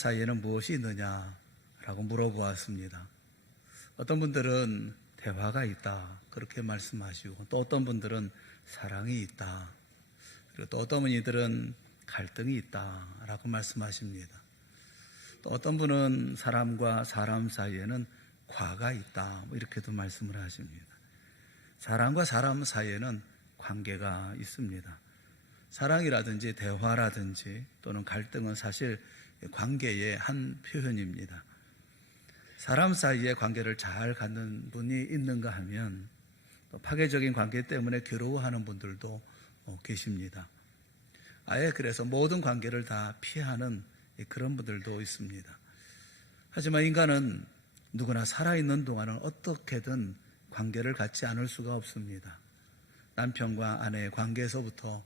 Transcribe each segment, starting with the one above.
사이에는 무엇이 있느냐라고 물어보았습니다. 어떤 분들은 대화가 있다 그렇게 말씀하시고, 또 어떤 분들은 사랑이 있다, 그리고 또 어떤 분들은 갈등이 있다라고 말씀하십니다. 또 어떤 분은 사람과 사람 사이에는 과가 있다 이렇게도 말씀을 하십니다. 사람과 사람 사이에는 관계가 있습니다. 사랑이라든지 대화라든지 또는 갈등은 사실 관계의 한 표현입니다. 사람 사이의 관계를 잘 갖는 분이 있는가 하면 또 파괴적인 관계 때문에 괴로워하는 분들도 계십니다. 아예 그래서 모든 관계를 다 피하는 그런 분들도 있습니다. 하지만 인간은 누구나 살아있는 동안은 어떻게든 관계를 갖지 않을 수가 없습니다. 남편과 아내의 관계에서부터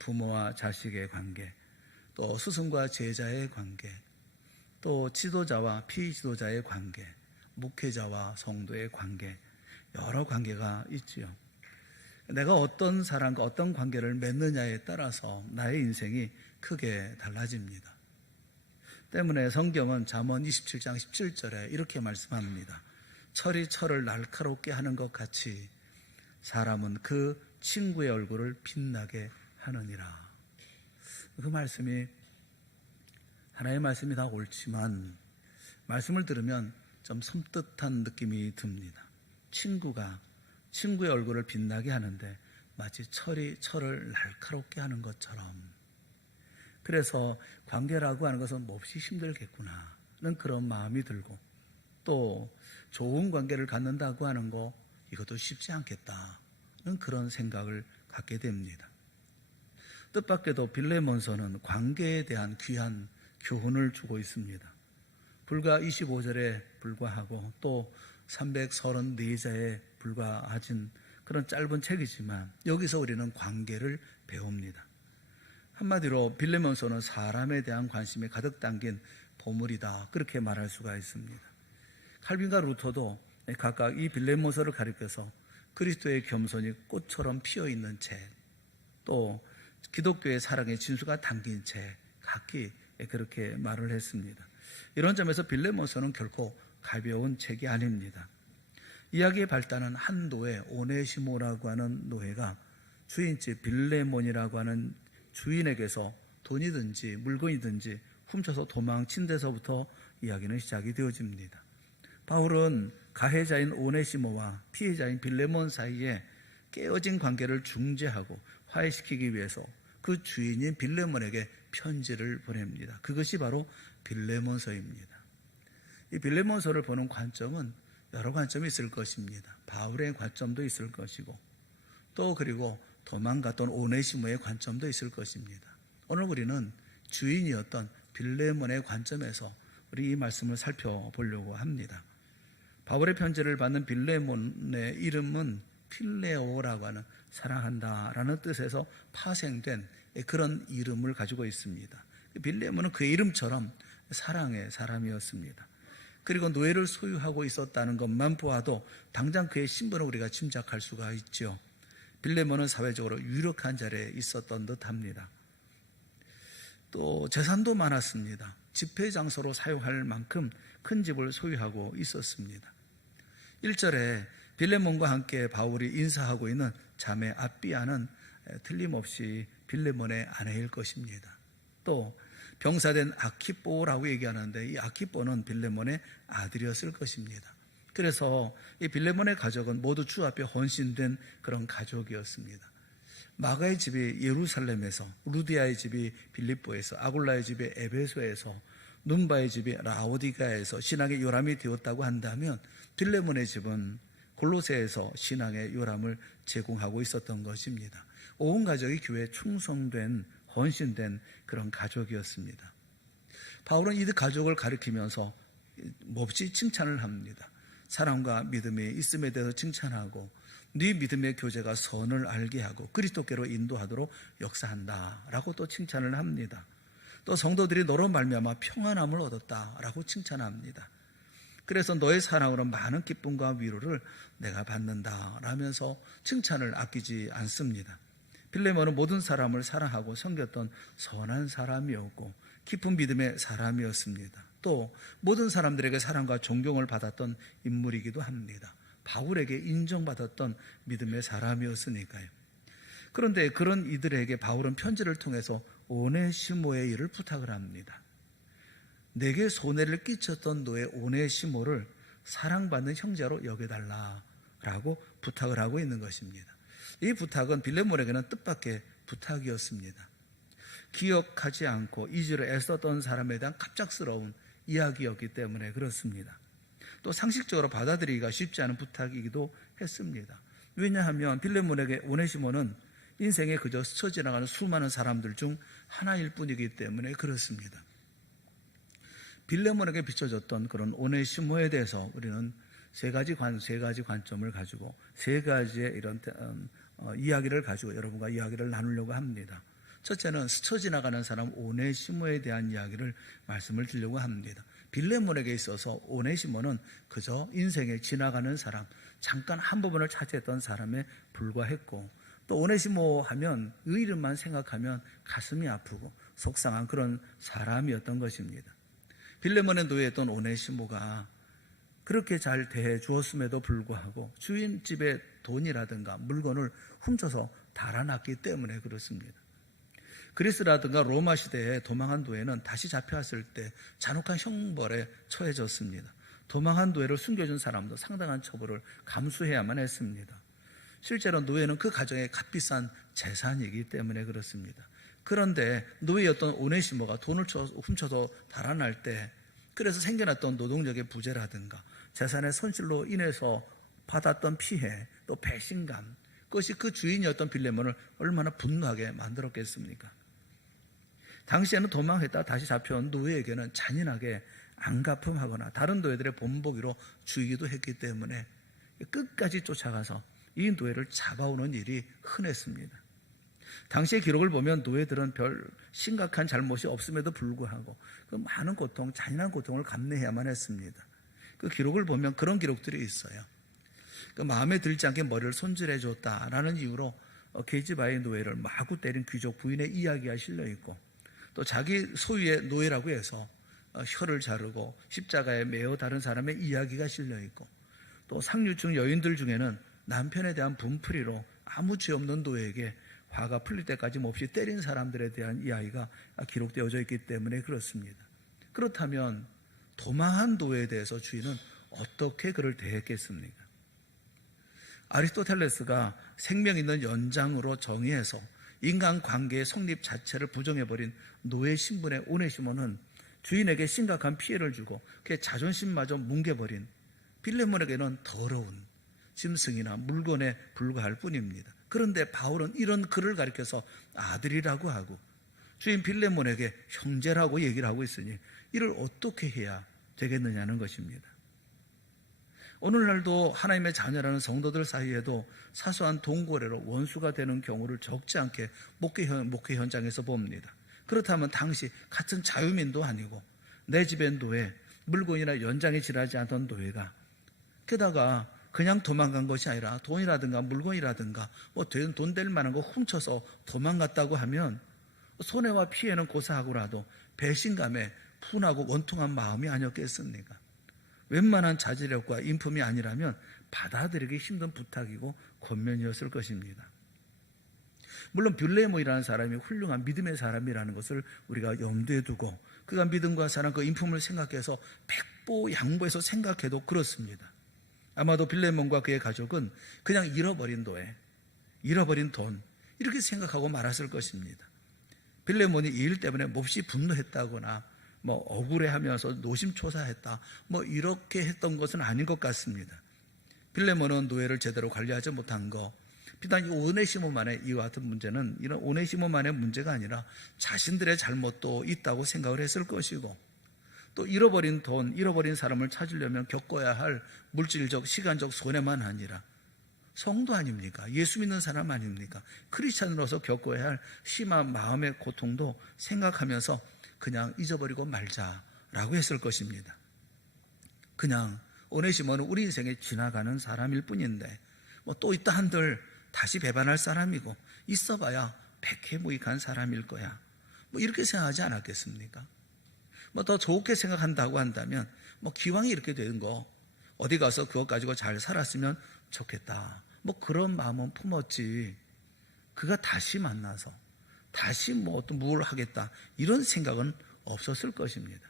부모와 자식의 관계, 또 스승과 제자의 관계, 또 지도자와 피지도자의 관계, 목회자와 성도의 관계, 여러 관계가 있지요. 내가 어떤 사람과 어떤 관계를 맺느냐에 따라서 나의 인생이 크게 달라집니다. 때문에 성경은 잠언 27장 17절에 이렇게 말씀합니다. 철이 철을 날카롭게 하는 것 같이 사람은 그 친구의 얼굴을 빛나게 하느니라. 그 말씀이 하나의 말씀이 다 옳지만 말씀을 들으면 좀 섬뜩한 느낌이 듭니다. 친구의 얼굴을 빛나게 하는데 마치 철이 철을 날카롭게 하는 것처럼, 그래서 관계라고 하는 것은 몹시 힘들겠구나는 그런 마음이 들고, 또 좋은 관계를 갖는다고 하는 거 이것도 쉽지 않겠다는 그런 생각을 갖게 됩니다. 뜻밖에도 빌레몬서는 관계에 대한 귀한 교훈을 주고 있습니다. 불과 25절에 불과하고 또 334자에 불과하진 그런 짧은 책이지만 여기서 우리는 관계를 배웁니다. 한마디로 빌레몬서는 사람에 대한 관심이 가득 담긴 보물이다 그렇게 말할 수가 있습니다. 칼빈과 루터도 각각 이 빌레몬서를 가리켜서 그리스도의 겸손이 꽃처럼 피어있는 책, 또 기독교의 사랑의 진수가 담긴 책, 각기 그렇게 말을 했습니다. 이런 점에서 빌레몬서는 결코 가벼운 책이 아닙니다. 이야기의 발단은 한 노예, 오네시모라고 하는 노예가 주인집 빌레몬이라고 하는 주인에게서 돈이든지 물건이든지 훔쳐서 도망친 데서부터 이야기는 시작이 되어집니다. 바울은 가해자인 오네시모와 피해자인 빌레몬 사이에 깨어진 관계를 중재하고 화해시키기 위해서 그 주인인 빌레몬에게 편지를 보냅니다. 그것이 바로 빌레몬서입니다. 이 빌레몬서를 보는 관점은 여러 관점이 있을 것입니다. 바울의 관점도 있을 것이고, 또 그리고 도망갔던 오네시모의 관점도 있을 것입니다. 오늘 우리는 주인이었던 빌레몬의 관점에서 우리 이 말씀을 살펴보려고 합니다. 바울의 편지를 받는 빌레몬의 이름은 필레오라고 하는 사랑한다라는 뜻에서 파생된 그런 이름을 가지고 있습니다. 빌레몬은 그의 이름처럼 사랑의 사람이었습니다. 그리고 노예를 소유하고 있었다는 것만 보아도 당장 그의 신분을 우리가 짐작할 수가 있죠. 빌레몬은 사회적으로 유력한 자리에 있었던 듯합니다. 또 재산도 많았습니다. 집회 장소로 사용할 만큼 큰 집을 소유하고 있었습니다. 1절에 빌레몬과 함께 바울이 인사하고 있는 자매 아비아는 틀림없이 빌레몬의 아내일 것입니다. 또 병사된 아키뽀라고 얘기하는데 이 아키뽀는 빌레몬의 아들이었을 것입니다. 그래서 이 빌레몬의 가족은 모두 주 앞에 헌신된 그런 가족이었습니다. 마가의 집이 예루살렘에서, 루디아의 집이 빌립보에서, 아굴라의 집이 에베소에서, 눈바의 집이 라오디가에서 신앙의 요람이 되었다고 한다면 빌레몬의 집은 골로새에서 신앙의 요람을 제공하고 있었던 것입니다. 온 가족이 교회에 충성된, 헌신된 그런 가족이었습니다. 바울은 이 가족을 가리키면서 몹시 칭찬을 합니다. 사랑과 믿음이 있음에 대해서 칭찬하고, 네 믿음의 교제가 선을 알게 하고 그리스도께로 인도하도록 역사한다라고 또 칭찬을 합니다. 또 성도들이 너로 말미암아 평안함을 얻었다라고 칭찬합니다. 그래서 너의 사랑으로 많은 기쁨과 위로를 내가 받는다라면서 칭찬을 아끼지 않습니다. 빌레몬은 모든 사람을 사랑하고 섬겼던 선한 사람이었고 깊은 믿음의 사람이었습니다. 또 모든 사람들에게 사랑과 존경을 받았던 인물이기도 합니다. 바울에게 인정받았던 믿음의 사람이었으니까요. 그런데 그런 이들에게 바울은 편지를 통해서 오네시모의 일을 부탁을 합니다. 내게 손해를 끼쳤던 너의 오네시모를 사랑받는 형제로 여겨달라라고 부탁을 하고 있는 것입니다. 이 부탁은 빌레몬에게는 뜻밖의 부탁이었습니다. 기억하지 않고 잊으려 애썼던 사람에 대한 갑작스러운 이야기였기 때문에 그렇습니다. 또 상식적으로 받아들이기가 쉽지 않은 부탁이기도 했습니다. 왜냐하면 빌레몬에게 오네시모는 인생에 그저 스쳐 지나가는 수많은 사람들 중 하나일 뿐이기 때문에 그렇습니다. 빌레몬에게 비춰졌던 그런 오네시모에 대해서 우리는 세 가지 관점을 가지고 세 가지의 이런 이야기를 가지고 여러분과 이야기를 나누려고 합니다. 첫째는 스쳐 지나가는 사람 오네시모에 대한 이야기를 말씀을 드리려고 합니다. 빌레몬에게 있어서 오네시모는 그저 인생에 지나가는 사람, 잠깐 한 부분을 차지했던 사람에 불과했고, 또 오네시모 하면 그 이름만 생각하면 가슴이 아프고 속상한 그런 사람이었던 것입니다. 빌레몬의 노예였던 오네시모가 그렇게 잘 대해 주었음에도 불구하고 주인 집의 돈이라든가 물건을 훔쳐서 달아났기 때문에 그렇습니다. 그리스라든가 로마 시대에 도망한 노예는 다시 잡혀왔을 때 잔혹한 형벌에 처해졌습니다. 도망한 노예를 숨겨준 사람도 상당한 처벌을 감수해야만 했습니다. 실제로 노예는 그 가정의 값비싼 재산이기 때문에 그렇습니다. 그런데 노예였던 오네시모가 돈을 훔쳐서 달아날 때 그래서 생겨났던 노동력의 부재라든가 재산의 손실로 인해서 받았던 피해, 또 배신감, 그것이 그 주인이었던 빌레몬을 얼마나 분노하게 만들었겠습니까? 당시에는 도망했다 다시 잡혀온 노예에게는 잔인하게 안갚음하거나 다른 노예들의 본보기로 주기도 했기 때문에 끝까지 쫓아가서 이 노예를 잡아오는 일이 흔했습니다. 당시의 기록을 보면 노예들은 별 심각한 잘못이 없음에도 불구하고 그 많은 고통, 잔인한 고통을 감내해야만 했습니다. 그 기록을 보면 그런 기록들이 있어요. 그 마음에 들지 않게 머리를 손질해 줬다라는 이유로 계집아의 노예를 마구 때린 귀족 부인의 이야기가 실려 있고, 또 자기 소유의 노예라고 해서 혀를 자르고 십자가에 매어 다른 사람의 이야기가 실려 있고, 또 상류층 여인들 중에는 남편에 대한 분풀이로 아무 죄 없는 노예에게 화가 풀릴 때까지 몹시 때린 사람들에 대한 이야기가 기록되어져 있기 때문에 그렇습니다. 그렇다면 도망한 노예에 대해서 주인은 어떻게 그를 대했겠습니까? 아리스토텔레스가 생명 있는 연장으로 정의해서 인간관계의 성립 자체를 부정해버린 노예 신분의 오네시모는 주인에게 심각한 피해를 주고 그의 자존심마저 뭉개버린 빌레몬에게는 더러운 짐승이나 물건에 불과할 뿐입니다. 그런데 바울은 이런 그를 가리켜서 아들이라고 하고 주인 빌레몬에게 형제라고 얘기를 하고 있으니 이를 어떻게 해야 되겠느냐는 것입니다. 오늘날도 하나님의 자녀라는 성도들 사이에도 사소한 동거래로 원수가 되는 경우를 적지 않게 목회 현장에서 봅니다. 그렇다면 당시 같은 자유민도 아니고 내 집의 노예, 물건이나 연장에 지나지 않던 노예가 게다가 그냥 도망간 것이 아니라 돈이라든가 물건이라든가 돈 될 만한 거 훔쳐서 도망갔다고 하면 손해와 피해는 고사하고라도 배신감에 분하고 원통한 마음이 아니었겠습니까? 웬만한 자제력과 인품이 아니라면 받아들이기 힘든 부탁이고 권면이었을 것입니다. 물론 빌레몬이라는 사람이 훌륭한 믿음의 사람이라는 것을 우리가 염두에 두고 그가 믿음과 사랑, 그 인품을 생각해서 백보 양보해서 생각해도 그렇습니다. 아마도 빌레몬과 그의 가족은 그냥 잃어버린 노예, 잃어버린 돈 이렇게 생각하고 말았을 것입니다. 빌레몬이 이 일 때문에 몹시 분노했다거나 억울해하면서 노심초사했다 이렇게 했던 것은 아닌 것 같습니다. 빌레몬은 노예를 제대로 관리하지 못한 거, 비단 오네시모만의 이와 같은 문제는 이런 오네시모만의 문제가 아니라 자신들의 잘못도 있다고 생각을 했을 것이고, 또 잃어버린 돈, 잃어버린 사람을 찾으려면 겪어야 할 물질적, 시간적 손해만 아니라 성도 아닙니까? 예수 믿는 사람 아닙니까? 크리스찬으로서 겪어야 할 심한 마음의 고통도 생각하면서 그냥 잊어버리고 말자라고 했을 것입니다. 그냥 오네시모는 우리 인생에 지나가는 사람일 뿐인데 또 있다 한들 다시 배반할 사람이고 있어봐야 백해무익한 사람일 거야 이렇게 생각하지 않았겠습니까? 뭐 더 좋게 생각한다고 한다면 뭐 기왕이 이렇게 된 거 어디 가서 그것 가지고 잘 살았으면 좋겠다. 뭐 그런 마음은 품었지. 그가 다시 만나서 다시 뭐 어떤 뭘 하겠다 이런 생각은 없었을 것입니다.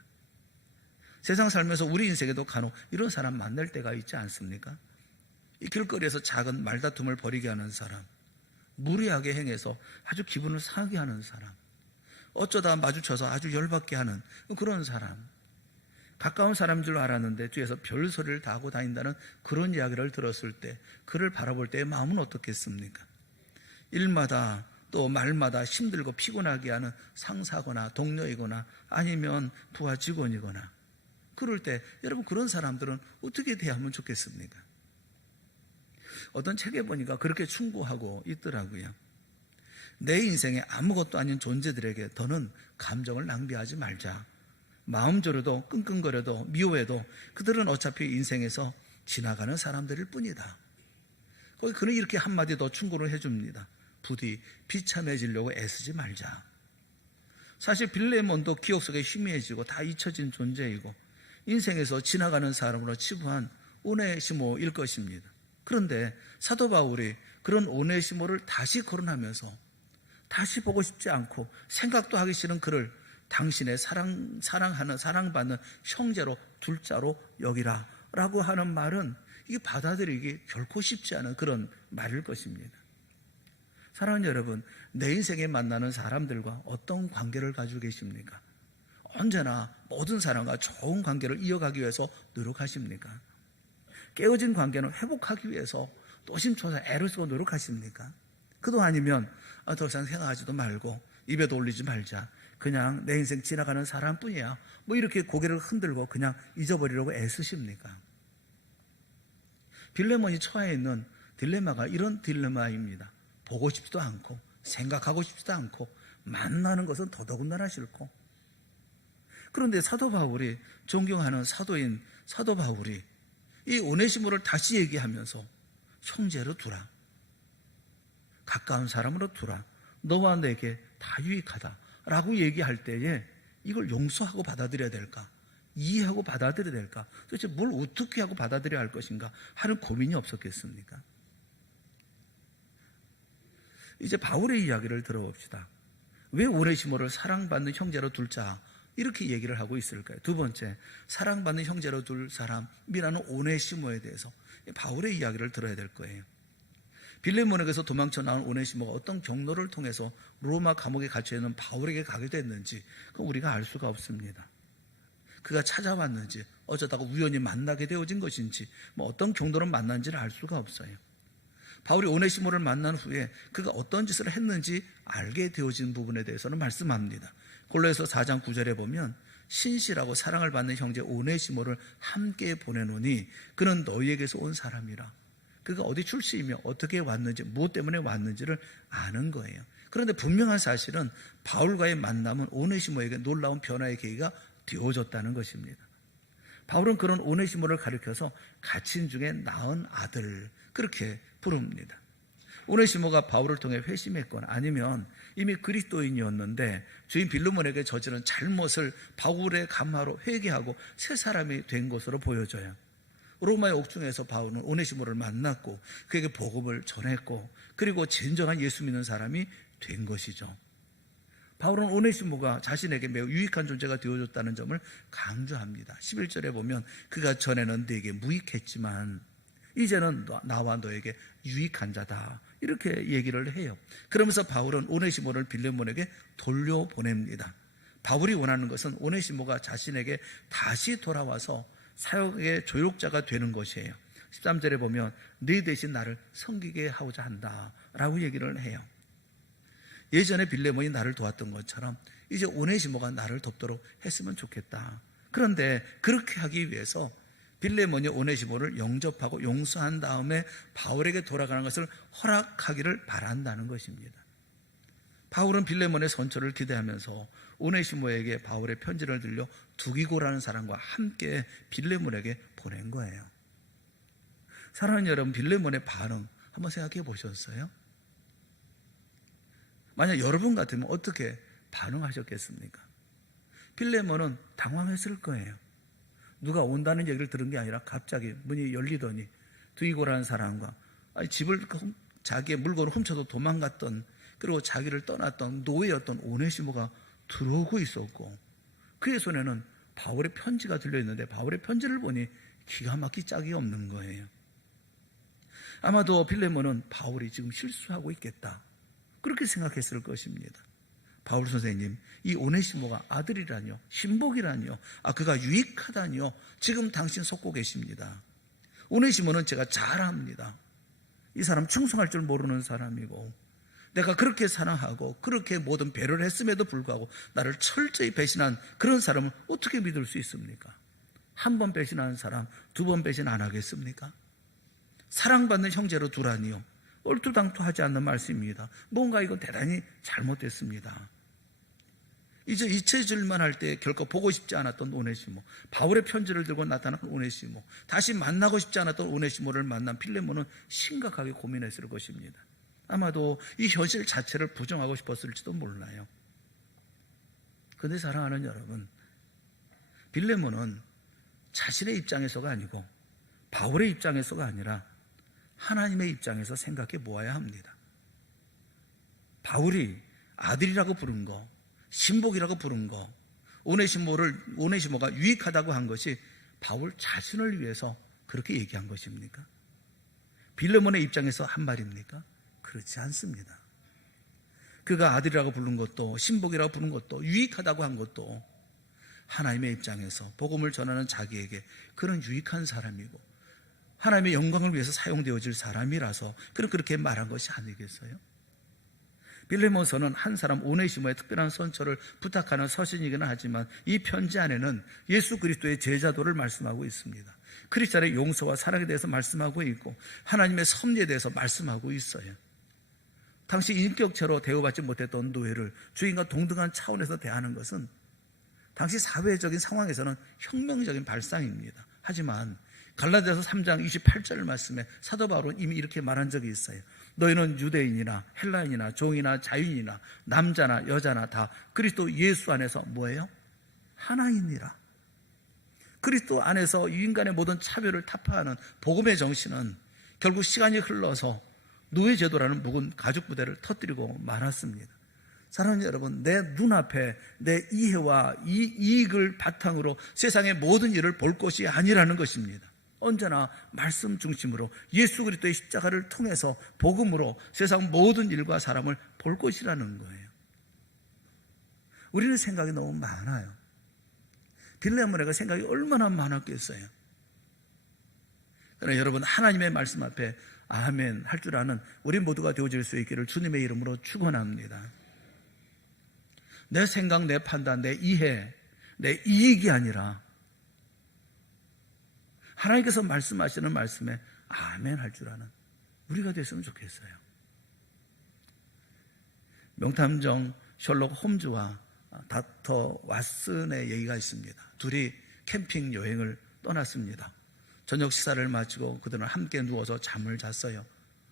세상 살면서 우리 인생에도 간혹 이런 사람 만날 때가 있지 않습니까? 이 길거리에서 작은 말다툼을 벌이게 하는 사람, 무리하게 행해서 아주 기분을 상하게 하는 사람, 어쩌다 마주쳐서 아주 열받게 하는 그런 사람, 가까운 사람인 줄 알았는데 뒤에서 별소리를 다 하고 다닌다는 그런 이야기를 들었을 때 그를 바라볼 때의 마음은 어떻겠습니까? 일마다 또 말마다 힘들고 피곤하게 하는 상사거나 동료이거나 아니면 부하 직원이거나 그럴 때 여러분 그런 사람들은 어떻게 대하면 좋겠습니까? 어떤 책에 보니까 그렇게 충고하고 있더라고요. 내 인생에 아무것도 아닌 존재들에게 더는 감정을 낭비하지 말자. 마음 졸여도 끙끙거려도 미워해도 그들은 어차피 인생에서 지나가는 사람들일 뿐이다. 거기 그는 이렇게 한마디 더 충고를 해줍니다. 부디 비참해지려고 애쓰지 말자. 사실 빌레몬도 기억 속에 희미해지고 다 잊혀진 존재이고 인생에서 지나가는 사람으로 치부한 오네시모일 것입니다. 그런데 사도 바울이 그런 오네시모를 다시 거론하면서 다시 보고 싶지 않고 생각도 하기 싫은 그를 당신의 사랑받는 형제로 둘자로 여기라 라고 하는 말은 이게 받아들이기 결코 쉽지 않은 그런 말일 것입니다. 사랑하는 여러분, 내 인생에 만나는 사람들과 어떤 관계를 가지고 계십니까? 언제나 모든 사람과 좋은 관계를 이어가기 위해서 노력하십니까? 깨어진 관계는 회복하기 위해서 노심초사 애를 쓰고 노력하십니까? 그도 아니면 더 이상 생각하지도 말고 입에도 올리지 말자. 그냥 내 인생 지나가는 사람뿐이야. 뭐 이렇게 고개를 흔들고 그냥 잊어버리려고 애쓰십니까? 빌레몬이 처해 있는 딜레마가 이런 딜레마입니다. 보고 싶지도 않고 생각하고 싶지도 않고 만나는 것은 더더군다나 싫고. 그런데 사도 바울이 존경하는 사도인 사도 바울이 이 오네시모를 다시 얘기하면서 형제로 두라. 가까운 사람으로 두라. 너와 내게 다 유익하다 라고 얘기할 때에 이걸 용서하고 받아들여야 될까? 이해하고 받아들여야 될까? 도대체 뭘 어떻게 하고 받아들여야 할 것인가 하는 고민이 없었겠습니까? 이제 바울의 이야기를 들어봅시다. 왜 오네시모를 사랑받는 형제로 둘자 이렇게 얘기를 하고 있을까요? 두 번째, 사랑받는 형제로 둘 사람이라는 오네시모에 대해서 바울의 이야기를 들어야 될 거예요. 빌레몬에게서 도망쳐 나온 오네시모가 어떤 경로를 통해서 로마 감옥에 갇혀 있는 바울에게 가게 됐는지 그건 우리가 알 수가 없습니다. 그가 찾아왔는지 어쩌다가 우연히 만나게 되어진 것인지 뭐 어떤 경로로 만난지를 알 수가 없어요. 바울이 오네시모를 만난 후에 그가 어떤 짓을 했는지 알게 되어진 부분에 대해서는 말씀합니다. 골로새서 4장 9절에 보면 신실하고 사랑을 받는 형제 오네시모를 함께 보내노니 그는 너희에게서 온 사람이라. 그가 어디 출신이며 어떻게 왔는지 무엇 때문에 왔는지를 아는 거예요. 그런데 분명한 사실은 바울과의 만남은 오네시모에게 놀라운 변화의 계기가 되어졌다는 것입니다. 바울은 그런 오네시모를 가리켜서 갇힌 중에 낳은 아들 그렇게 부릅니다. 오네시모가 바울을 통해 회심했거나 아니면 이미 그리스도인이었는데 주인 빌레몬에게 저지른 잘못을 바울의 감화로 회개하고 새 사람이 된 것으로 보여져요. 로마의 옥중에서 바울은 오네시모를 만났고 그에게 복음을 전했고 그리고 진정한 예수 믿는 사람이 된 것이죠. 바울은 오네시모가 자신에게 매우 유익한 존재가 되어줬다는 점을 강조합니다. 11절에 보면 그가 전에는 네게 무익했지만 이제는 나와 너에게 유익한 자다 이렇게 얘기를 해요. 그러면서 바울은 오네시모를 빌레몬에게 돌려보냅니다. 바울이 원하는 것은 오네시모가 자신에게 다시 돌아와서 사역의 조력자가 되는 것이에요. 13절에 보면 네 대신 나를 섬기게 하고자 한다 라고 얘기를 해요. 예전에 빌레몬이 나를 도왔던 것처럼 이제 오네시모가 나를 돕도록 했으면 좋겠다. 그런데 그렇게 하기 위해서 빌레몬이 오네시모를 영접하고 용서한 다음에 바울에게 돌아가는 것을 허락하기를 바란다는 것입니다. 바울은 빌레몬의 선처를 기대하면서 오네시모에게 바울의 편지를 들려 두기고라는 사람과 함께 빌레몬에게 보낸 거예요. 사랑하는 여러분, 빌레몬의 반응 한번 생각해 보셨어요? 만약 여러분 같으면 어떻게 반응하셨겠습니까? 빌레몬은 당황했을 거예요. 누가 온다는 얘기를 들은 게 아니라 갑자기 문이 열리더니 두이고라는 사람과 집을 자기의 물건을 훔쳐도 도망갔던, 그리고 자기를 떠났던 노예였던 오네시모가 들어오고 있었고, 그의 손에는 바울의 편지가 들려있는데 바울의 편지를 보니 기가 막히 짝이 없는 거예요. 아마도 빌레몬은 바울이 지금 실수하고 있겠다, 그렇게 생각했을 것입니다. 바울 선생님, 이 오네시모가 아들이라뇨, 신복이라뇨, 그가 유익하다뇨, 지금 당신 속고 계십니다. 오네시모는 제가 잘 압니다. 이 사람 충성할 줄 모르는 사람이고, 내가 그렇게 사랑하고 그렇게 모든 배려를 했음에도 불구하고 나를 철저히 배신한 그런 사람을 어떻게 믿을 수 있습니까? 한 번 배신하는 사람 2번 배신 안 하겠습니까? 사랑받는 형제로 두라니요, 얼토당토하지 않는 말씀입니다. 뭔가 이건 대단히 잘못됐습니다. 이제 잊혀질만 할 때 결코 보고 싶지 않았던 오네시모, 바울의 편지를 들고 나타난 오네시모, 다시 만나고 싶지 않았던 오네시모를 만난 빌레몬은 심각하게 고민했을 것입니다. 아마도 이 현실 자체를 부정하고 싶었을지도 몰라요. 그런데 사랑하는 여러분, 빌레몬은 자신의 입장에서가 아니고 바울의 입장에서가 아니라 하나님의 입장에서 생각해 보아야 합니다. 바울이 아들이라고 부른 거, 신복이라고 부른 거, 오네시모가 유익하다고 한 것이 바울 자신을 위해서 그렇게 얘기한 것입니까? 빌레몬의 입장에서 한 말입니까? 그렇지 않습니다. 그가 아들이라고 부른 것도 신복이라고 부른 것도 유익하다고 한 것도 하나님의 입장에서 복음을 전하는 자기에게 그런 유익한 사람이고 하나님의 영광을 위해서 사용되어질 사람이라서 그렇게 말한 것이 아니겠어요? 빌레몬서는 한 사람 오네시모의 특별한 선처를 부탁하는 서신이기는 하지만 이 편지 안에는 예수 그리스도의 제자도를 말씀하고 있습니다. 크리스찬의 용서와 사랑에 대해서 말씀하고 있고 하나님의 섭리에 대해서 말씀하고 있어요. 당시 인격체로 대우받지 못했던 노예를 주인과 동등한 차원에서 대하는 것은 당시 사회적인 상황에서는 혁명적인 발상입니다. 하지만 갈라디아서 3장 28절 말씀에 사도 바울은 이미 이렇게 말한 적이 있어요. 너희는 유대인이나 헬라인이나 종이나 자유인이나 남자나 여자나 다 그리스도 예수 안에서 뭐예요? 하나이니라. 그리스도 안에서 인간의 모든 차별을 타파하는 복음의 정신은 결국 시간이 흘러서 노예제도라는 묵은 가죽 부대를 터뜨리고 말았습니다. 사랑하는 여러분, 내 눈앞에 내 이해와 이익을 바탕으로 세상의 모든 일을 볼 것이 아니라는 것입니다. 언제나 말씀 중심으로 예수 그리스도의 십자가를 통해서 복음으로 세상 모든 일과 사람을 볼 것이라는 거예요. 우리는 생각이 너무 많아요. 빌레몬의 생각이 얼마나 많았겠어요. 그러나 여러분, 하나님의 말씀 앞에 아멘 할 줄 아는 우리 모두가 되어질 수 있기를 주님의 이름으로 축원합니다. 내 생각, 내 판단, 내 이해, 내 이익이 아니라 하나님께서 말씀하시는 말씀에 아멘 할 줄 아는 우리가 됐으면 좋겠어요. 명탐정 셜록 홈즈와 닥터 왓슨의 얘기가 있습니다. 둘이 캠핑 여행을 떠났습니다. 저녁 식사를 마치고 그들은 함께 누워서 잠을 잤어요.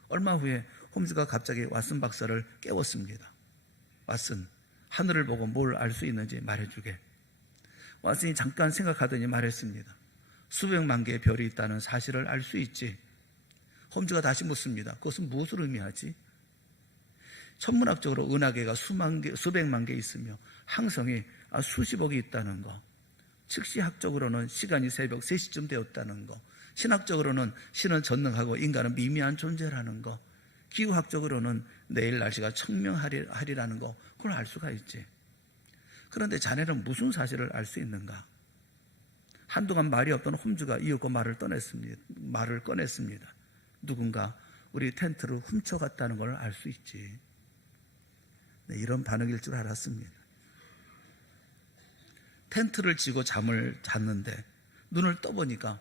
얼마 후에 홈즈가 갑자기 왓슨 박사를 깨웠습니다. 왓슨, 하늘을 보고 뭘 알 수 있는지 말해주게. 왓슨이 잠깐 생각하더니 말했습니다. 수백만 개의 별이 있다는 사실을 알 수 있지. 홈즈가 다시 묻습니다. 그것은 무엇을 의미하지? 천문학적으로 은하계가 수백만 개 있으며 항성이 수십억이 있다는 거, 즉시학적으로는 시간이 새벽 3시쯤 되었다는 거, 신학적으로는 신은 전능하고 인간은 미미한 존재라는 거, 기후학적으로는 내일 날씨가 청명하리라는 거, 그걸 알 수가 있지. 그런데 자네는 무슨 사실을 알 수 있는가? 한동안 말이 없던 홈즈가 이윽고 말을 꺼냈습니다. 누군가 우리 텐트를 훔쳐갔다는 걸 알 수 있지. 네, 이런 반응일 줄 알았습니다. 텐트를 치고 잠을 잤는데 눈을 떠보니까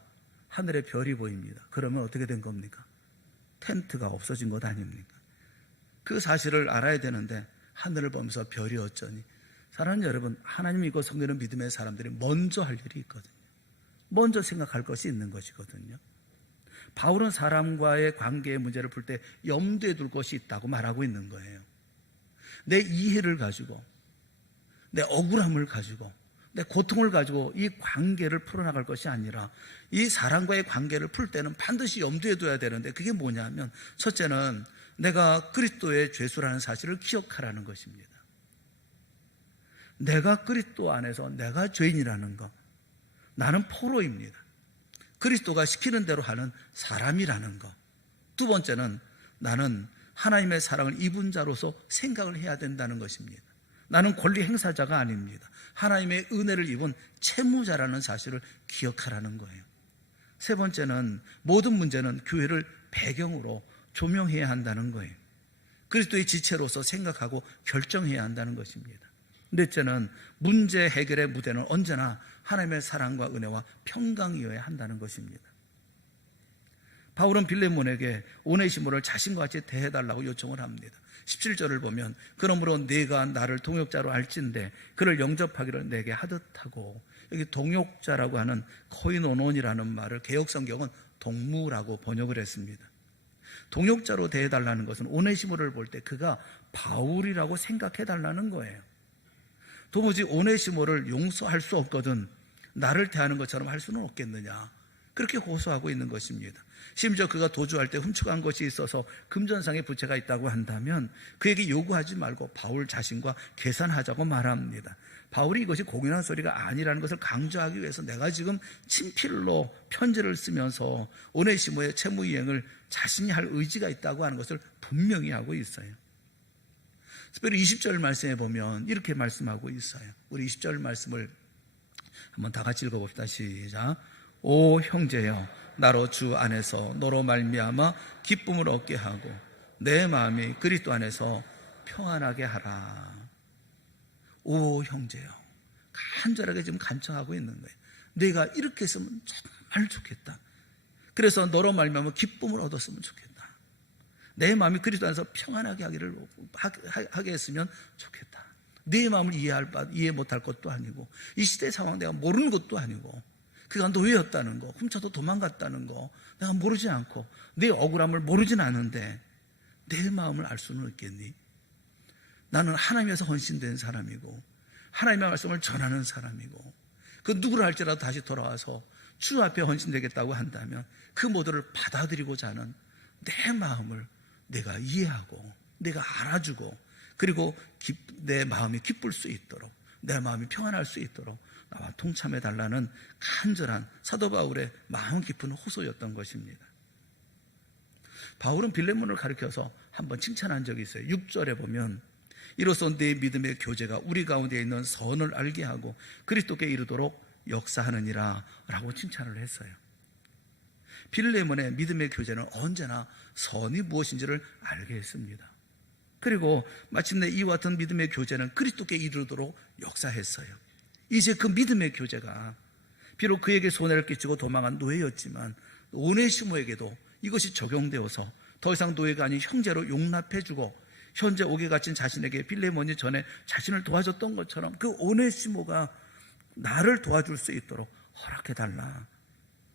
하늘에 별이 보입니다. 그러면 어떻게 된 겁니까? 텐트가 없어진 것 아닙니까? 그 사실을 알아야 되는데 하늘을 보면서 별이 어쩌니. 사랑하는 여러분, 하나님 믿고 섬기는 믿음의 사람들이 먼저 할 일이 있거든요. 먼저 생각할 것이 있는 것이거든요. 바울은 사람과의 관계의 문제를 풀 때 염두에 둘 것이 있다고 말하고 있는 거예요. 내 이해를 가지고, 내 억울함을 가지고, 내 고통을 가지고 이 관계를 풀어나갈 것이 아니라 이 사람과의 관계를 풀 때는 반드시 염두에 둬야 되는데 그게 뭐냐면 첫째는 내가 그리스도의 죄수라는 사실을 기억하라는 것입니다. 내가 그리스도 안에서 내가 죄인이라는 것, 나는 포로입니다. 그리스도가 시키는 대로 하는 사람이라는 것. 두 번째는 나는 하나님의 사랑을 입은 자로서 생각을 해야 된다는 것입니다. 나는 권리 행사자가 아닙니다. 하나님의 은혜를 입은 채무자라는 사실을 기억하라는 거예요. 세 번째는 모든 문제는 교회를 배경으로 조명해야 한다는 거예요. 그리스도의 지체로서 생각하고 결정해야 한다는 것입니다. 넷째는 문제 해결의 무대는 언제나 하나님의 사랑과 은혜와 평강이어야 한다는 것입니다. 바울은 빌레몬에게 오네시모를 자신과 같이 대해달라고 요청을 합니다. 17절을 보면 그러므로 네가 나를 동역자로 알진대 그를 영접하기를 내게 하듯하고, 여기 동역자라고 하는 코이노논이라는 말을 개역성경은 동무라고 번역을 했습니다. 동역자로 대해달라는 것은 오네시모를 볼 때 그가 바울이라고 생각해달라는 거예요. 도무지 오네시모를 용서할 수 없거든 나를 대하는 것처럼 할 수는 없겠느냐, 그렇게 호소하고 있는 것입니다. 심지어 그가 도주할 때 훔쳐간 것이 있어서 금전상의 부채가 있다고 한다면 그에게 요구하지 말고 바울 자신과 계산하자고 말합니다. 바울이 이것이 공연한 소리가 아니라는 것을 강조하기 위해서 내가 지금 친필로 편지를 쓰면서 오네시모의 채무 이행을 자신이 할 의지가 있다고 하는 것을 분명히 하고 있어요. 특별히 20절 말씀에 보면 이렇게 말씀하고 있어요. 우리 20절 말씀을 한번 다 같이 읽어봅시다. 시작. 오 형제여, 나로 주 안에서 너로 말미암아 기쁨을 얻게 하고 내 마음이 그리스도 안에서 평안하게 하라. 오 형제여, 간절하게 지금 간청하고 있는 거예요. 내가 이렇게 했으면 정말 좋겠다. 그래서 너로 말미암아 기쁨을 얻었으면 좋겠다. 내 마음이 그리스도 안에서 평안하게 하게 했으면 좋겠다. 네 마음을 이해 못할 것도 아니고 이 시대의 상황 내가 모르는 것도 아니고 그가 노예였다는 거, 훔쳐도 도망갔다는 거 내가 모르지 않고 내 억울함을 모르진 않은데 내 마음을 알 수는 있겠니? 나는 하나님에서 헌신된 사람이고 하나님의 말씀을 전하는 사람이고 그 누구를 할지라도 다시 돌아와서 주 앞에 헌신되겠다고 한다면 그 모두를 받아들이고자 하는 내 마음을 내가 이해하고 내가 알아주고 그리고 내 마음이 기쁠 수 있도록 내 마음이 평안할 수 있도록 나와 동참해달라는 간절한 사도 바울의 마음 깊은 호소였던 것입니다. 바울은 빌레몬을 가리켜서 한번 칭찬한 적이 있어요. 6절에 보면 이로써 내 믿음의 교제가 우리 가운데 있는 선을 알게 하고 그리스도께 이르도록 역사하느니라 라고 칭찬을 했어요. 빌레몬의 믿음의 교제는 언제나 선이 무엇인지를 알게 했습니다. 그리고 마침내 이와 같은 믿음의 교제는 그리스도께 이르도록 역사했어요. 이제 그 믿음의 교제가 비록 그에게 손해를 끼치고 도망한 노예였지만 오네시모에게도 이것이 적용되어서 더 이상 노예가 아닌 형제로 용납해주고 현재 옥에 갇힌 자신에게 빌레몬이 전에 자신을 도와줬던 것처럼 그 오네시모가 나를 도와줄 수 있도록 허락해달라.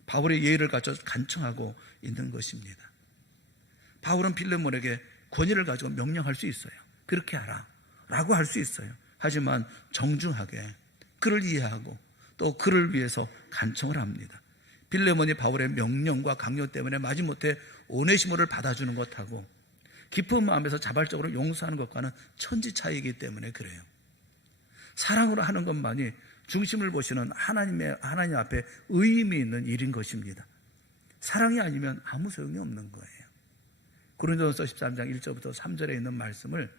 바울의 예의를 갖춰 간청하고 있는 것입니다. 바울은 빌레몬에게 권위를 가지고 명령할 수 있어요. 그렇게 하라 라고 할 수 있어요. 하지만 정중하게 그를 이해하고 또 그를 위해서 간청을 합니다. 빌레몬이 바울의 명령과 강요 때문에 마지못해 오네시모를 받아주는 것하고 깊은 마음에서 자발적으로 용서하는 것과는 천지 차이이기 때문에 그래요. 사랑으로 하는 것만이 중심을 보시는 하나님 앞에 의미 있는 일인 것입니다. 사랑이 아니면 아무 소용이 없는 거예요. 고린도전서 13장 1절부터 3절에 있는 말씀을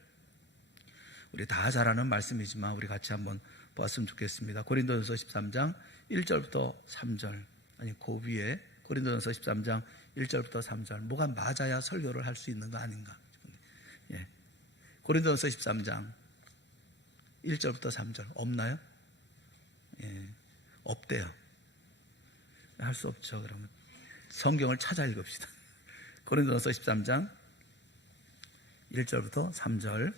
우리 다 잘 아는 말씀이지만 우리 같이 한번 보았으면 좋겠습니다. 고린도전서 13장 1절부터 3절, 아니 그 위에 고린도전서 13장 1절부터 3절, 뭐가 맞아야 설교를 할 수 있는 거 아닌가. 예. 고린도전서 13장 1절부터 3절 없나요? 예. 없대요. 할 수 없죠. 그러면 성경을 찾아 읽읍시다. 고린도전서 13장 1절부터 3절.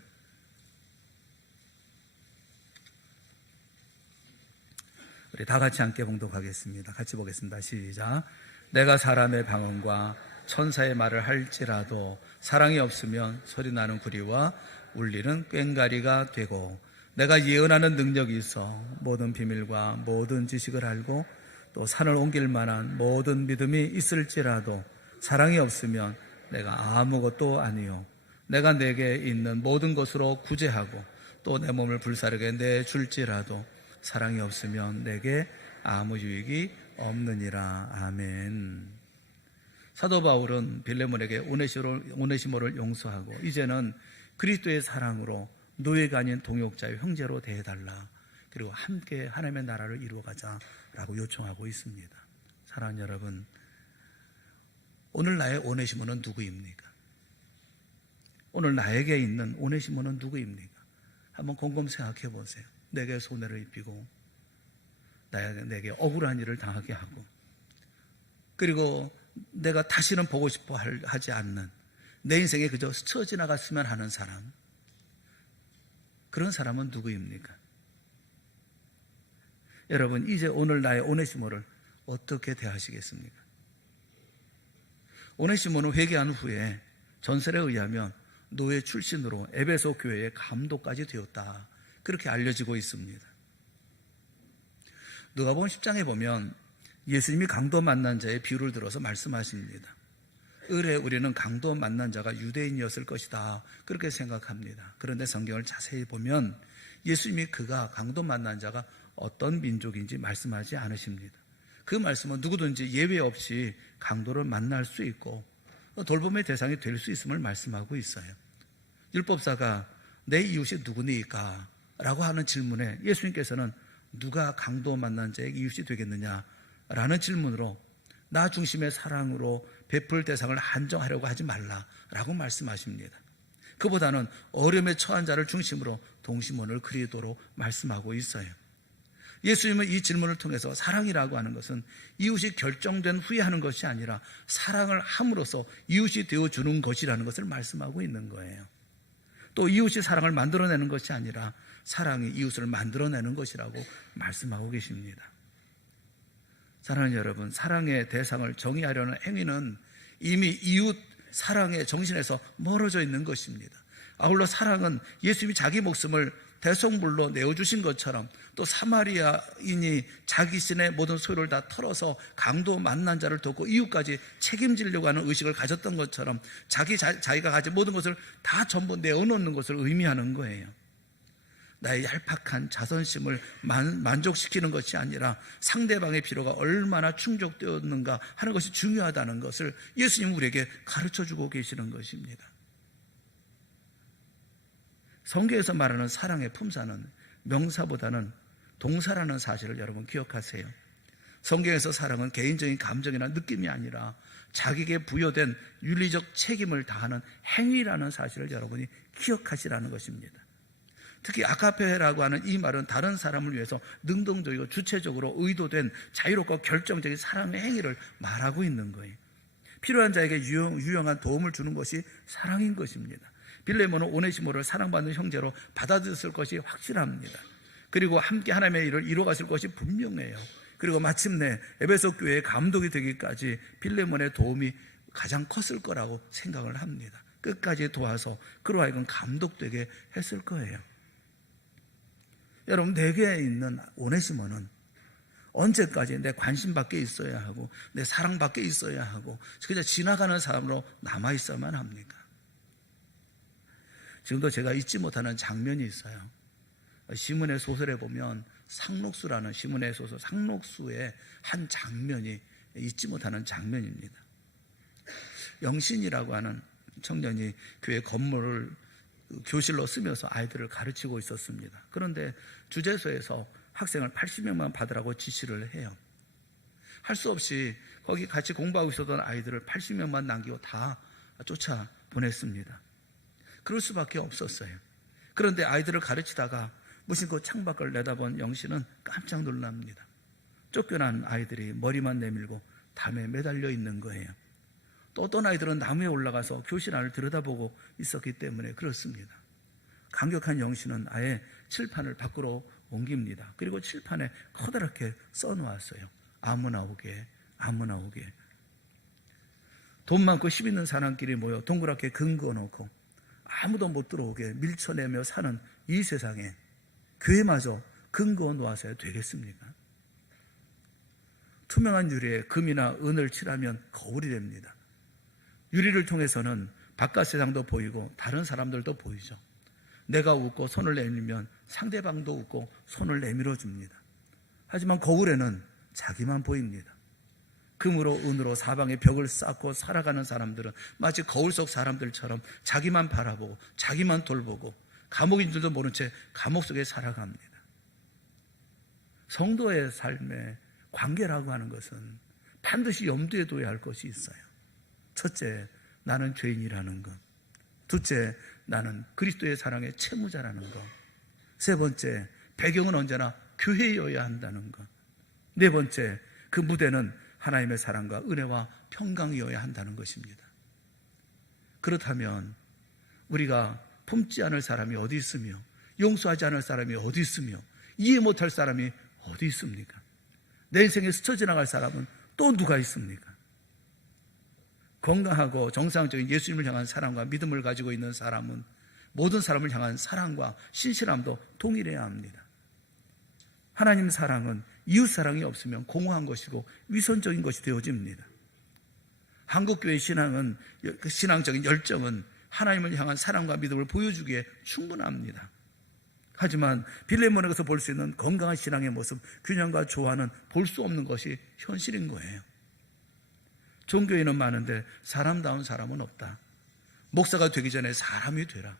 우리 다 같이 함께 봉독하겠습니다. 같이 보겠습니다. 시작. 내가 사람의 방언과 천사의 말을 할지라도 사랑이 없으면 소리나는 구리와 울리는 꽹과리가 되고 내가 예언하는 능력이 있어 모든 비밀과 모든 지식을 알고 또 산을 옮길 만한 모든 믿음이 있을지라도 사랑이 없으면 내가 아무것도 아니요. 내가 내게 있는 모든 것으로 구제하고 또 내 몸을 불사르게 내줄지라도 사랑이 없으면 내게 아무 유익이 없느니라. 아멘. 사도 바울은 빌레몬에게 오네시모를 용서하고 이제는 그리스도의 사랑으로 노예가 아닌 동역자의 형제로 대해달라. 그리고 함께 하나님의 나라를 이루어가자라고 요청하고 있습니다. 사랑하는 여러분, 오늘 나의 오네시모는 누구입니까? 오늘 나에게 있는 오네시모는 누구입니까? 한번 곰곰 생각해 보세요. 내게 손해를 입히고 내게 억울한 일을 당하게 하고 그리고 내가 다시는 보고 싶어 하지 않는 내 인생에 그저 스쳐 지나갔으면 하는 사람, 그런 사람은 누구입니까? 여러분, 이제 오늘 나의 오네시모를 어떻게 대하시겠습니까? 오네시모는 회개한 후에 전설에 의하면 노예 출신으로 에베소 교회의 감독까지 되었다, 그렇게 알려지고 있습니다. 누가복음 10장에 보면 예수님이 강도 만난 자의 비유를 들어서 말씀하십니다. 을에 우리는 강도 만난 자가 유대인이었을 것이다, 그렇게 생각합니다. 그런데 성경을 자세히 보면 예수님이 그가 강도 만난 자가 어떤 민족인지 말씀하지 않으십니다. 그 말씀은 누구든지 예외 없이 강도를 만날 수 있고 돌봄의 대상이 될 수 있음을 말씀하고 있어요. 율법사가 내 이웃이 누구니까? 라고 하는 질문에 예수님께서는 누가 강도 만난 자의 이웃이 되겠느냐? 라는 질문으로 나 중심의 사랑으로 베풀 대상을 한정하려고 하지 말라라고 말씀하십니다. 그보다는 어려움에 처한 자를 중심으로 동심원을 그리도록 말씀하고 있어요. 예수님은 이 질문을 통해서 사랑이라고 하는 것은 이웃이 결정된 후에 하는 것이 아니라 사랑을 함으로써 이웃이 되어주는 것이라는 것을 말씀하고 있는 거예요. 또 이웃이 사랑을 만들어내는 것이 아니라 사랑이 이웃을 만들어내는 것이라고 말씀하고 계십니다. 사랑하는 여러분, 사랑의 대상을 정의하려는 행위는 이미 이웃 사랑의 정신에서 멀어져 있는 것입니다. 아울러 사랑은 예수님이 자기 목숨을 대속물로 내어주신 것처럼 또 사마리아인이 자기 신의 모든 소유를 다 털어서 강도 만난 자를 돕고 이웃까지 책임지려고 하는 의식을 가졌던 것처럼 자기가 가진 모든 것을 다 전부 내어놓는 것을 의미하는 거예요. 나의 얄팍한 자존심을 만족시키는 것이 아니라 상대방의 필요가 얼마나 충족되었는가 하는 것이 중요하다는 것을 예수님은 우리에게 가르쳐주고 계시는 것입니다. 성경에서 말하는 사랑의 품사는 명사보다는 동사라는 사실을 여러분 기억하세요. 성경에서 사랑은 개인적인 감정이나 느낌이 아니라 자기에게 부여된 윤리적 책임을 다하는 행위라는 사실을 여러분이 기억하시라는 것입니다. 특히 아가페라고 하는 이 말은 다른 사람을 위해서 능동적이고 주체적으로 의도된 자유롭고 결정적인 사랑의 행위를 말하고 있는 거예요. 필요한 자에게 유용한 도움을 주는 것이 사랑인 것입니다. 빌레몬은 오네시모를 사랑받는 형제로 받아들였을 것이 확실합니다. 그리고 함께 하나님의 일을 이루어갔을 것이 분명해요. 그리고 마침내 에베소 교회의 감독이 되기까지 빌레몬의 도움이 가장 컸을 거라고 생각을 합니다. 끝까지 도와서 그로 하여금 감독되게 했을 거예요. 여러분, 내게 있는 오네시모는 언제까지 내 관심 밖에 있어야 하고 내 사랑 밖에 있어야 하고 그냥 지나가는 사람으로 남아있어야만 합니까? 지금도 제가 잊지 못하는 장면이 있어요. 시문의 소설에 보면 상록수라는 시문의 소설 상록수의 한 장면이 잊지 못하는 장면입니다. 영신이라고 하는 청년이 교회 건물을 교실로 쓰면서 아이들을 가르치고 있었습니다. 그런데 주재소에서 학생을 80명만 받으라고 지시를 해요. 할 수 없이 거기 같이 공부하고 있었던 아이들을 80명만 남기고 다 쫓아 보냈습니다. 그럴 수밖에 없었어요. 그런데 아이들을 가르치다가 무심코 창밖을 내다본 영신은 깜짝 놀랍니다. 쫓겨난 아이들이 머리만 내밀고 담에 매달려 있는 거예요. 또 어떤 아이들은 나무에 올라가서 교실 안을 들여다보고 있었기 때문에 그렇습니다. 강력한 영신은 아예 칠판을 밖으로 옮깁니다. 그리고 칠판에 커다랗게 써놓았어요. 아무나 오게, 아무나 오게. 돈 많고 힘 있는 사람끼리 모여 동그랗게 근거놓고 아무도 못 들어오게 밀쳐내며 사는 이 세상에 교회마저 근거 놓아서야 되겠습니까? 투명한 유리에 금이나 은을 칠하면 거울이 됩니다. 유리를 통해서는 바깥 세상도 보이고 다른 사람들도 보이죠. 내가 웃고 손을 내밀면 상대방도 웃고 손을 내밀어 줍니다. 하지만 거울에는 자기만 보입니다. 금으로 은으로 사방에 벽을 쌓고 살아가는 사람들은 마치 거울 속 사람들처럼 자기만 바라보고 자기만 돌보고 감옥인 줄도 모른 채 감옥 속에 살아갑니다. 성도의 삶의 관계라고 하는 것은 반드시 염두에 둬야 할 것이 있어요. 첫째, 나는 죄인이라는 것. 둘째, 나는 그리스도의 사랑의 채무자라는 것. 세 번째, 배경은 언제나 교회여야 한다는 것. 네 번째, 그 무대는 하나님의 사랑과 은혜와 평강이어야 한다는 것입니다. 그렇다면 우리가 품지 않을 사람이 어디 있으며 용서하지 않을 사람이 어디 있으며 이해 못할 사람이 어디 있습니까? 내 인생에 스쳐 지나갈 사람은 또 누가 있습니까? 건강하고 정상적인 예수님을 향한 사랑과 믿음을 가지고 있는 사람은 모든 사람을 향한 사랑과 신실함도 동일해야 합니다. 하나님 사랑은 이웃 사랑이 없으면 공허한 것이고 위선적인 것이 되어집니다. 한국교회 신앙은, 그 신앙적인 열정은 하나님을 향한 사랑과 믿음을 보여주기에 충분합니다. 하지만 빌레몬에서 볼 수 있는 건강한 신앙의 모습, 균형과 조화는 볼 수 없는 것이 현실인 거예요. 종교인은 많은데 사람다운 사람은 없다. 목사가 되기 전에 사람이 되라.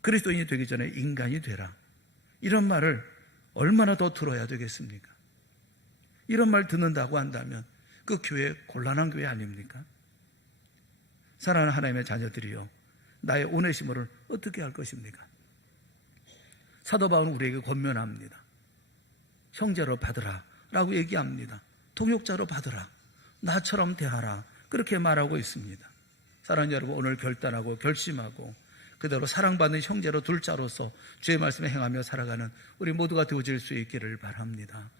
그리스도인이 되기 전에 인간이 되라. 이런 말을 얼마나 더 들어야 되겠습니까? 이런 말 듣는다고 한다면 그 교회 곤란한 교회 아닙니까? 사랑하는 하나님의 자녀들이요, 나의 오네시모를 어떻게 할 것입니까? 사도 바울은 우리에게 권면합니다. 형제로 받으라 라고 얘기합니다. 동역자로 받으라, 나처럼 대하라, 그렇게 말하고 있습니다. 사랑하는 여러분, 오늘 결단하고 결심하고 그대로 사랑받는 형제로 둘 자로서 주의 말씀에 행하며 살아가는 우리 모두가 되어질 수 있기를 바랍니다.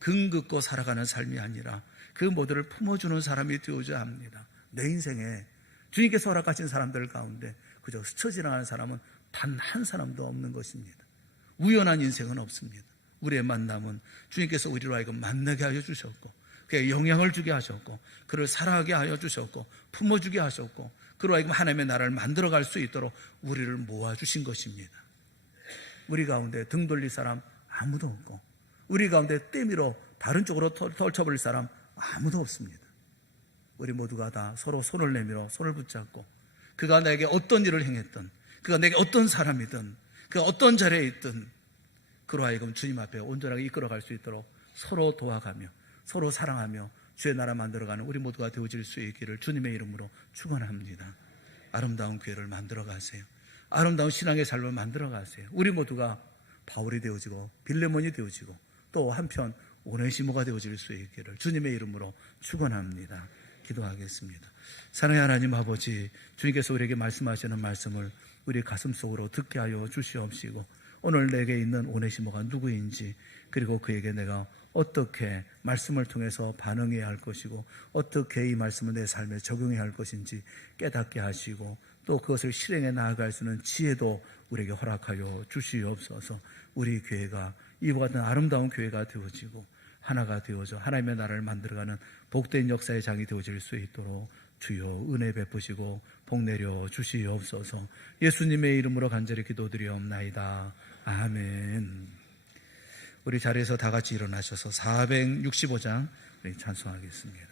긍긋고 살아가는 삶이 아니라 그 모두를 품어주는 사람이 되어줘야 합니다. 내 인생에 주님께서 허락하신 사람들 가운데 그저 스쳐 지나가는 사람은 단 한 사람도 없는 것입니다. 우연한 인생은 없습니다. 우리의 만남은 주님께서 우리로 하여금 만나게 하여 주셨고, 그에 영향을 주게 하셨고, 그를 사랑하게 하여 주셨고, 품어주게 하셨고, 그로 하여금 하나님의 나라를 만들어갈 수 있도록 우리를 모아주신 것입니다. 우리 가운데 등 돌릴 사람 아무도 없고, 우리 가운데 때밀어 다른 쪽으로 털쳐버릴 사람 아무도 없습니다. 우리 모두가 다 서로 손을 내밀어 손을 붙잡고, 그가 내게 어떤 일을 행했든, 그가 내게 어떤 사람이든, 그가 어떤 자리에 있든 그로 하여금 주님 앞에 온전하게 이끌어갈 수 있도록 서로 도와가며 서로 사랑하며 주의 나라 만들어가는 우리 모두가 되어질 수 있기를 주님의 이름으로 축원합니다. 아름다운 교회를 만들어 가세요. 아름다운 신앙의 삶을 만들어 가세요. 우리 모두가 바울이 되어지고 빌레몬이 되어지고 또 한편 오네시모가 되어질 수 있기를 주님의 이름으로 축원합니다. 기도하겠습니다. 사랑의 하나님 아버지, 주님께서 우리에게 말씀하시는 말씀을 우리 가슴 속으로 듣게 하여 주시옵시고, 오늘 내게 있는 오네시모가 누구인지, 그리고 그에게 내가 어떻게 말씀을 통해서 반응해야 할 것이고 어떻게 이 말씀을 내 삶에 적용해야 할 것인지 깨닫게 하시고, 또 그것을 실행해 나아갈 수 있는 지혜도 우리에게 허락하여 주시옵소서. 우리 교회가 이와 같은 아름다운 교회가 되어지고 하나가 되어져 하나님의 나라를 만들어가는 복된 역사의 장이 되어질 수 있도록 주여 은혜 베푸시고 복 내려 주시옵소서. 예수님의 이름으로 간절히 기도드리옵나이다. 아멘. 우리 자리에서 다 같이 일어나셔서 465장 찬송하겠습니다.